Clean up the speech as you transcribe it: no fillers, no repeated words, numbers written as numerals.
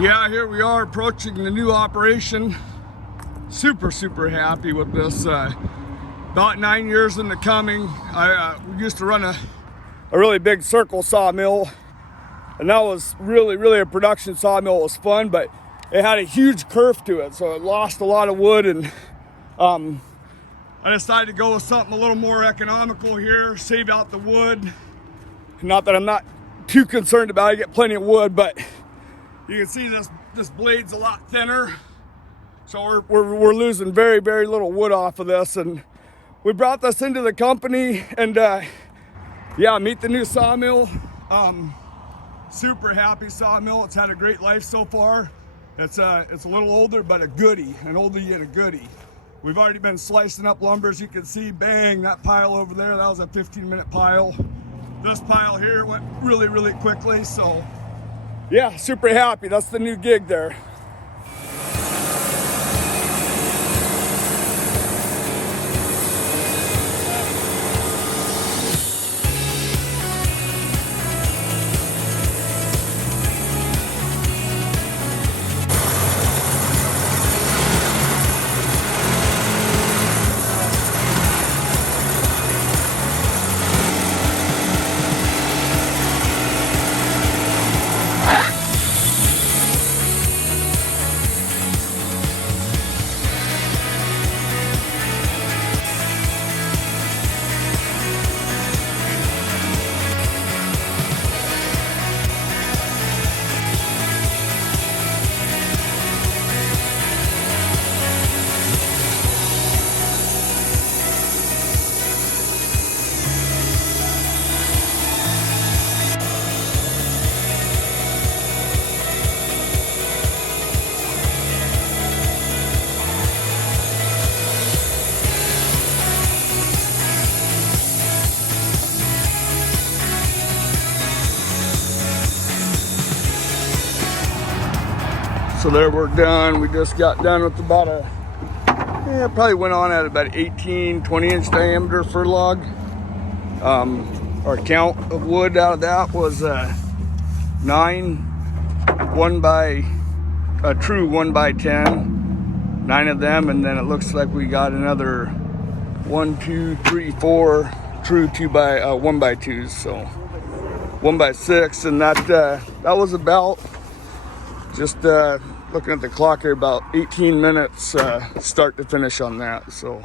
Yeah, here we are approaching the new operation. Super happy with this. About 9 years in the coming. We used to run a really big circle sawmill, and that was really a production sawmill. It was fun, but it had a huge curve to it, so it lost a lot of wood, and I decided to go with something a little more economical here, save out the wood. Not that I'm not too concerned about it, I get plenty of wood, but you can see this blade's a lot thinner, so we're losing very little wood off of this. And we brought this into the company, and yeah, meet the new sawmill. Super happy sawmill. It's had a great life so far. It's a little older, but a goodie, an oldie yet a goodie. We've already been slicing up lumber, as you can see. Bang, that pile over there, that was a 15-minute pile. This pile here went really quickly, so yeah, super happy. That's the new gig there. So there, we're done. We just got done with about probably went on at about 18, 20 inch diameter for log. Our count of wood out of that was 9, a true 1x10, 9 of them, and then it looks like we got another 1, 2, 3, 4 true 1x2s, so 1x6, and that was about, just looking at the clock here, about 18 minutes start to finish on that. So